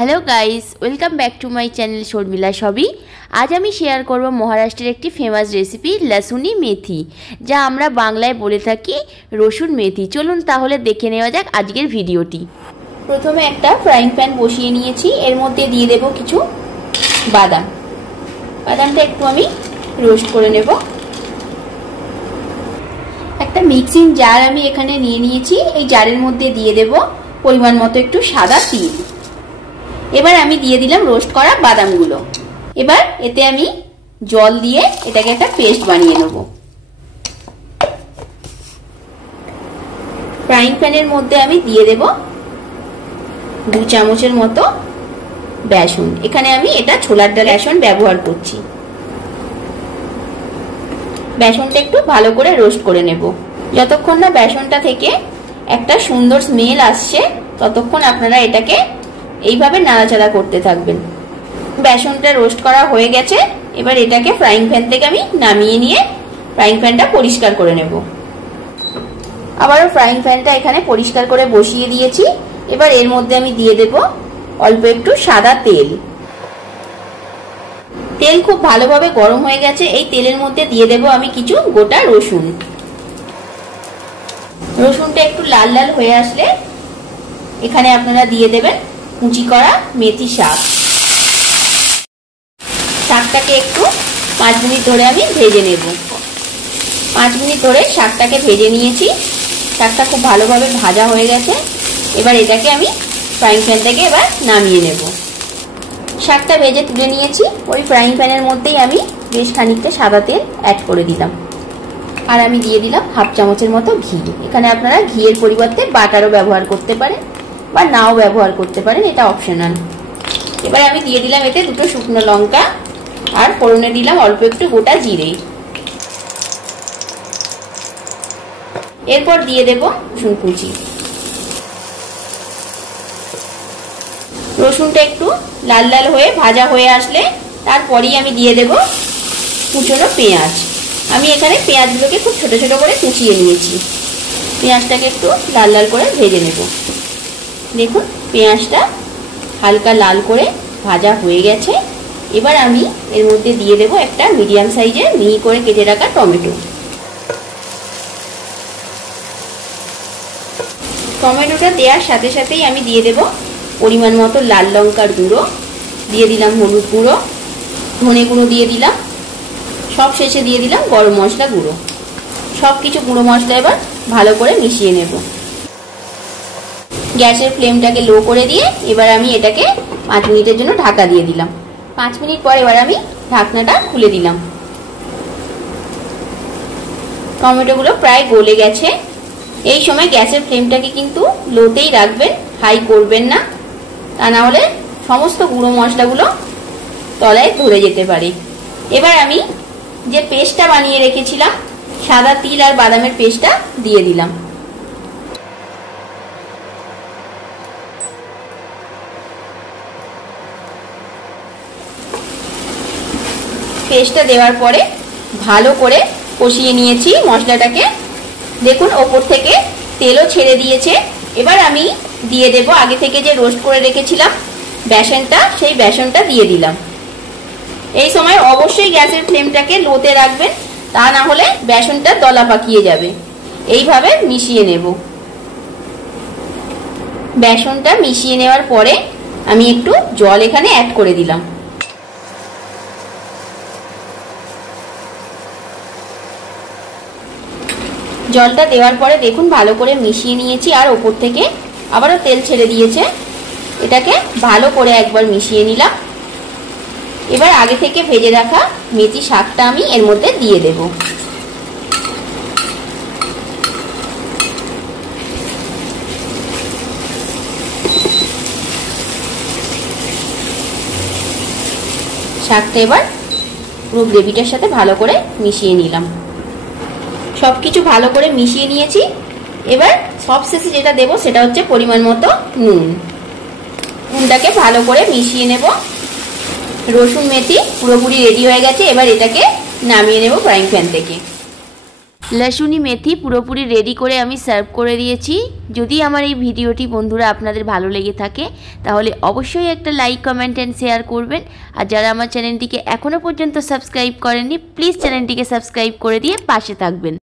Hello guys welcome back to my channel Sharmila सभी। आज आमी शेयर करब महाराष्ट्रेर एक फेमास रेसिपि लसुनी मेथी, जा आमरा बांगलाय बोले थाकी रसुन मेथी। चलुन ताहले देखे नेওয়া যাক आजकेर भिडियोटी। प्रथमे एकटा फ्राइंग पैन बसिए निয়েছি, एर मध्य दिए देब किछु बादाम। बादामटा एकटु आमी रोस्ट करे नेब। একটা মিক্সিং জার আমি এখানে নিয়ে নিয়েছি, এই জারের মধ্যে দিয়ে দেব পরিমাণ মতো একটু সাদা তিল। এবার আমি দিয়ে দিলাম রোস্ট করা বাদামগুলো। এবার এতে আমি জল দিয়ে এটাকে একটা পেস্ট বানিয়ে নেব। ফ্রাইং প্যানের মধ্যে আমি দিয়ে দেব 2 চামচের মতো বেসন। এখানে আমি এটা ছোলার ডাল বেসন ব্যবহার করছি। বেসনটা একটু ভালো করে রোস্ট করে নেব। যতক্ষণ না বেসনটা থেকে একটা সুন্দর স্মেল আসছে ততক্ষণ আপনারা এটাকে এইভাবে নাড়াচাড়া করতে থাকবেন। বেসনটা রোস্ট করা হয়ে গেছে, এবার এটাকে ফ্রাইং প্যান থেকে আমি নামিয়ে নিয়ে ফ্রাইং প্যানটা পরিষ্কার করে নেব। আবারও ফ্রাইং প্যানটা এখানে পরিষ্কার করে বসিয়ে দিয়েছি। এবার এর মধ্যে আমি দিয়ে দেব অল্প একটু সাদা তেল। তেল খুব ভালোভাবে গরম হয়ে গেছে। এই তেলের মধ্যে দিয়ে দেব আমি কিছু গোটা রসুন। রসুনটা একটু লাল লাল হয়ে আসলে এখানে আপনারা দিয়ে দেবেন কুচি করা মেথি শাক। শাকটাকে একটু 5 মিনিট ধরে আমি ভেজে নেব। 5 মিনিট ধরে শাকটাকে ভেজে নিয়েছি। শাকটা খুব ভালোভাবে ভাজা হয়ে গেছে। এবার এটাকে আমি ফ্রাইং প্যান থেকে এবার নামিয়ে নেব। শাকটা ভেজে তুলে নিয়েছি। ওই ফ্রাইং প্যানের মধ্যেই আমি বেশ খানিকটা সাদা তেল অ্যাড করে দিলাম। আর আমি দিয়ে দিলাম হাফ চামচের মতো ঘি। এখানে আপনারা ঘিয়ের পরিবর্তে বাটারও ব্যবহার করতে পারেন বা নাও ব্যবহার করতে পারেন, এটা অপশনাল। এবার আমি দিয়ে দিলাম এতে 2টো শুকনো লঙ্কা আর ফোড়নে দিলাম অল্প একটু গোটা জিরে। এরপর দিয়ে দেব রসুন কুচি। রসুনটা একটু লাল লাল হয়ে ভাজা হয়ে আসলে তারপরেই আমি দিয়ে দেব কুচনো পেঁয়াজ। আমি এখানে পেঁয়াজগুলোকে খুব ছোট ছোট করে কুচিয়ে নিয়েছি। পেঁয়াজটাকে একটু লাল লাল করে ভেজে নেব। দেখুন পেঁয়াজটা হালকা লাল করে ভাজা হয়ে গেছে। এবার আমি এর মধ্যে দিয়ে দেব একটা মিডিয়াম সাইজের মিহি করে কেটে রাখা টমেটো। টমেটোটা দেওয়ার সাথে সাথেই আমি দিয়ে দেব পরিমাণ মতো লাল লঙ্কার গুঁড়ো, দিয়ে দিলাম হলুদ গুঁড়ো, ধনে গুঁড়ো দিয়ে দিলাম, সব শেষে দিয়ে দিলাম গরম মশলা গুঁড়ো। সব কিছু গুঁড়ো মশলা এবার ভালো করে মিশিয়ে নেব। গ্যাসের ফ্লেমটাকে লো করে দিয়ে এবার আমি এটাকে 5 মিনিটের জন্য ঢাকা দিয়ে দিলাম। 5 মিনিট পর এবার আমি ঢাকনাটা খুলে দিলাম। টমেটোগুলো প্রায় গলে গেছে। এই সময় গ্যাসের ফ্লেমটাকে কিন্তু লোতেই রাখবেন, হাই করবেন না, তা না হলে সমস্ত গুঁড়ো মশলাগুলো তলায় ধরে যেতে পারে। এবার আমি যে পেস্টটা বানিয়ে রেখেছিলাম সাদা তিল আর বাদামের পেস্টটা দিয়ে দিলাম। পেস্টটা দেওয়ার পরে ভালো করে কষিয়ে নিয়েছি মশলাটাকে। দেখুন ওপর থেকে তেলও ছেড়ে দিয়েছে। এবার আমি দিয়ে দেব আগে থেকে যে রোস্ট করে রেখেছিলাম বেসনটা, সেই বেসনটা দিয়ে দিলাম। এই সময় অবশ্যই গ্যাসের ফ্লেমটাকে লোতে রাখবেন, তা না হলে বেসনটা দলা পাকিয়ে যাবে। এইভাবে মিশিয়ে নেব। বেসনটা মিশিয়ে নেওয়ার পরে আমি একটু জল এখানে অ্যাড করে দিলাম। জলটা দেওয়ার পরে দেখুন ভালো করে মিশিয়ে নিয়েছি আর ওপর থেকে আবারও তেল ছেড়ে দিয়েছে। এটাকে ভালো করে একবার মিশিয়ে নিলাম। এবার আগে থেকে ভেজে রাখা মেথি শাকটা আমি এর মধ্যে দিয়ে দেব। শাকটা এবার পুরো গ্রেভিটার সাথে ভালো করে মিশিয়ে নিলাম। সবকিছু ভালো করে মিশিয়ে নিয়েছি। এবার সবশেষে যেটা দেব সেটা হচ্ছে পরিমাণ মতো নুন। নুনটাকে ভালো করে মিশিয়ে নেব। রসুন মেথি পুরোপুরি রেডি হয়ে গেছে। এবার এটাকে নামিয়ে নেব ফ্রাইং প্যান থেকে। লসুনি মেথি পুরোপুরি রেডি করে আমি সার্ভ করে দিয়েছি। যদি আমার এই ভিডিওটি বন্ধুরা আপনাদের ভালো লেগে থাকে তাহলে অবশ্যই একটা লাইক, কমেন্ট অ্যান্ড শেয়ার করবেন। আর যারা আমার চ্যানেলটিকে এখনও পর্যন্ত সাবস্ক্রাইব করেননি প্লিজ চ্যানেলটিকে সাবস্ক্রাইব করে দিয়ে পাশে থাকবেন।